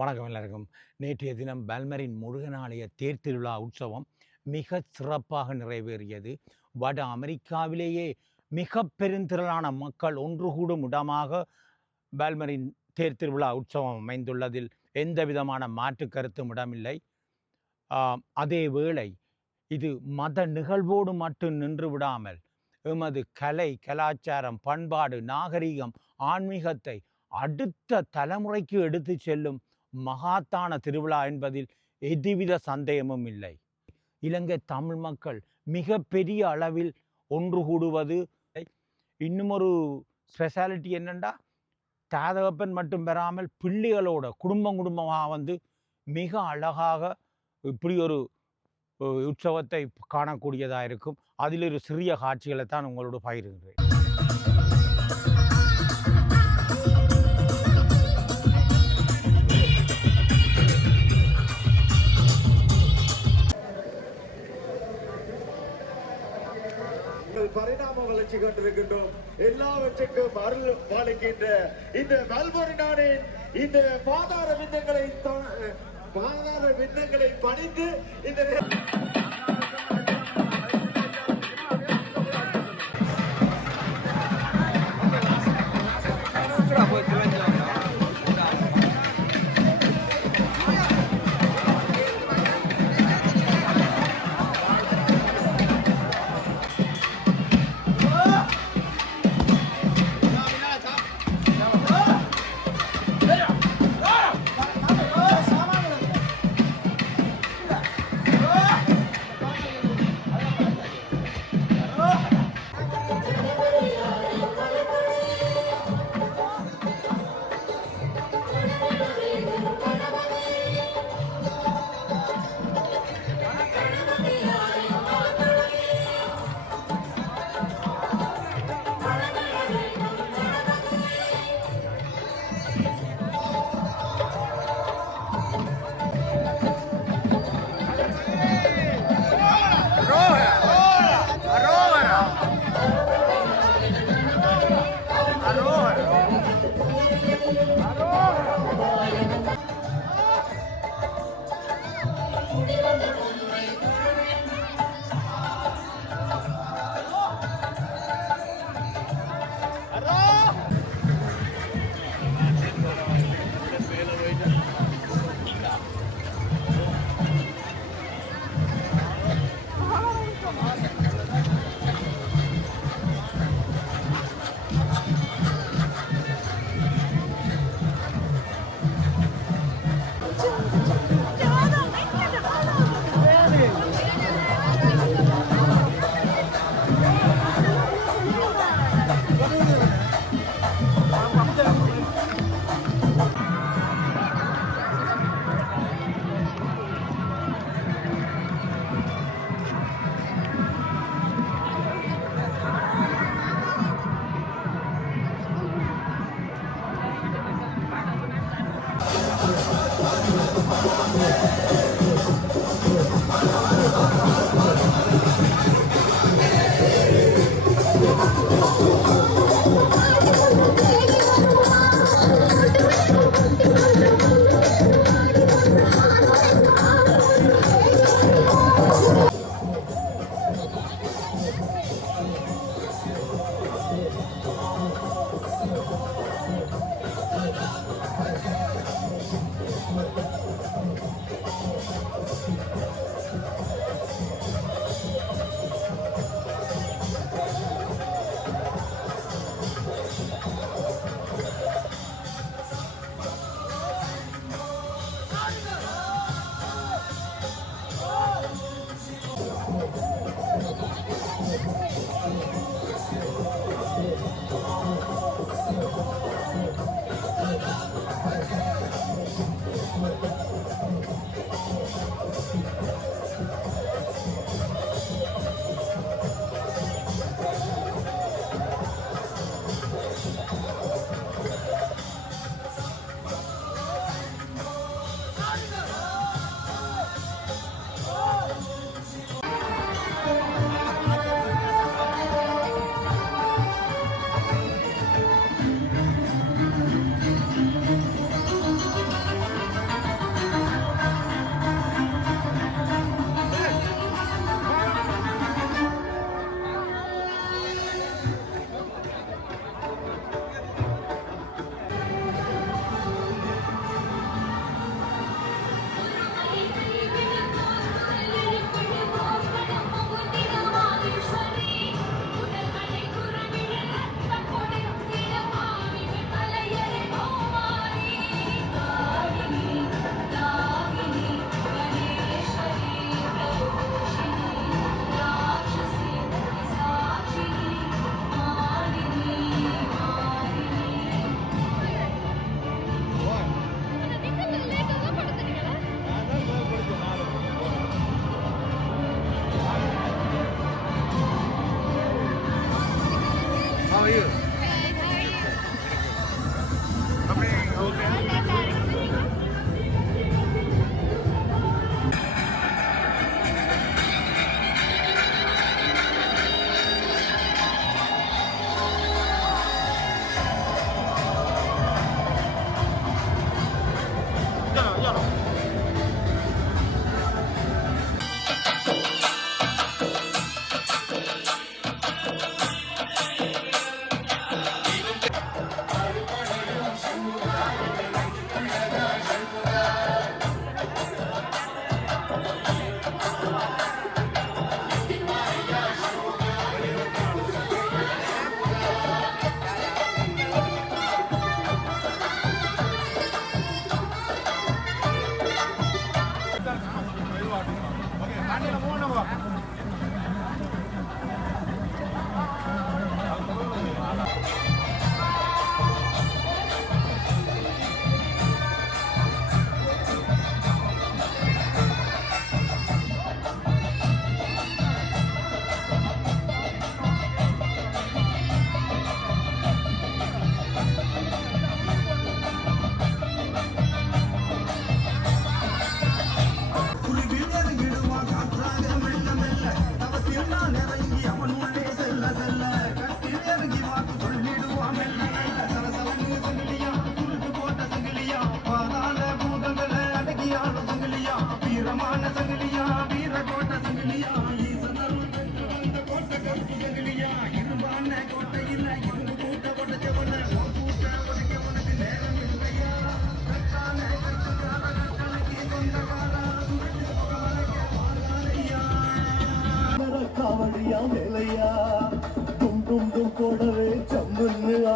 வணக்கம் எல்லாருக்கும். நேற்றைய தினம் பல்மரின் முருகனாலய தேர் திருவிழா உற்சவம் மிக சிறப்பாக நிறைவேறியது. வட அமெரிக்காவிலேயே மிக பெருந்திரளான மக்கள் ஒன்று கூடும் இடமாக பல்மரின் தேர் திருவிழா உற்சவம் அமைந்துள்ளதில் எந்த விதமான மாற்று கருத்தும் இடமில்லை. அதே வேளை இது மத நிகழ்வோடு மட்டும் நின்று விடாமல் எமது கலை, கலாச்சாரம், பண்பாடு, நாகரிகம், ஆன்மீகத்தை அடுத்த தலைமுறைக்கு எடுத்து செல்லும் மகாத்தான திருவிழா என்பதில் எதுவித சந்தேகமும் இல்லை. இலங்கை தமிழ் மக்கள் மிக பெரிய அளவில் ஒன்று கூடுவது. இன்னும் ஒரு ஸ்பெஷாலிட்டி என்னென்னா, தாதகப்பன் மட்டும் பெறாமல் பிள்ளைகளோட குடும்பமாக மிக அழகாக இப்படி ஒரு உற்சவத்தை காணக்கூடியதாக இருக்கும். அதில் ஒரு சிறிய காட்சிகளை தான் உங்களோடு பகிர்கின்றேன். பரிணாம வளர்ச்சி கொண்டிருக்கின்றோம். எல்லாவற்றுக்கும் அருள் பாலிக்கின்ற இந்த பல்மரினானின் இந்த பாதார விந்தங்களை பணிந்து இந்த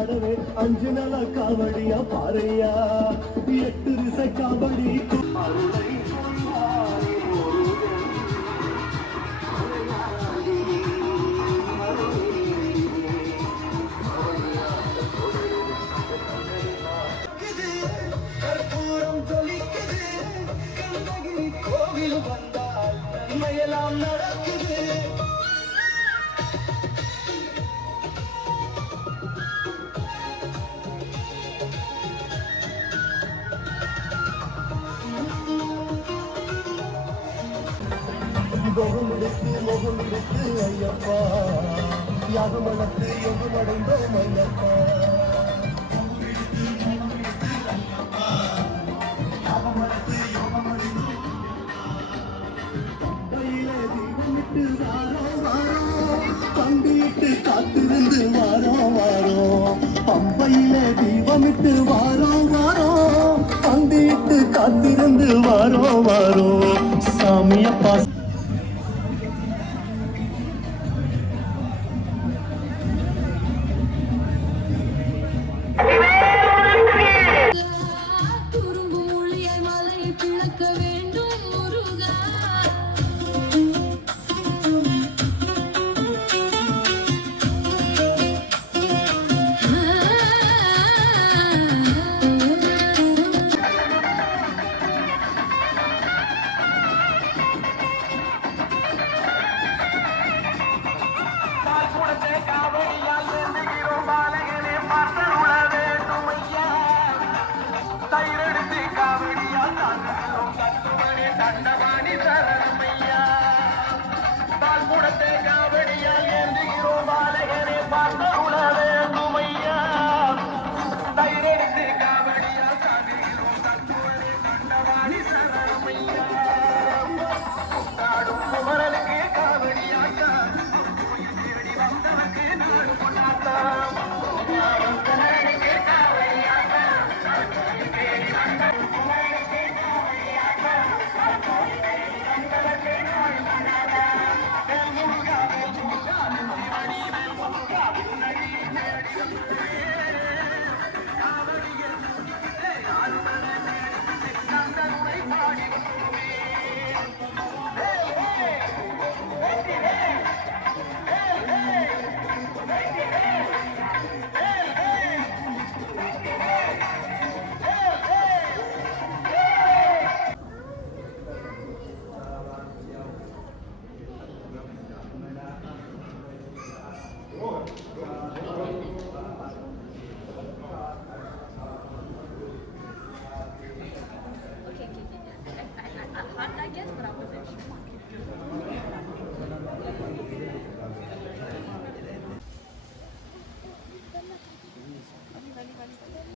ஆடவே அஞ்சு நல காவடியா பாறையா 8 திசை காவடி அருளை கொள்வாய் முருகன். கற்பூரம் ஜொலிக்குது கந்தகிரி கோவில் வந்தால் நன்மையெல்லாம் நடக்குது. முகம் எடுத்து ஐயப்பா யாகம் வளர்த்து யோகம் அடைந்தோம் ஐயப்பா. பம்பையிலே தீபமிட்டு வாரோம் வாரோம் பண்டிட்டு காத்திருந்து வாரோம் வாரோம். பம்பையிலே தீபமிட்டு வாரோம்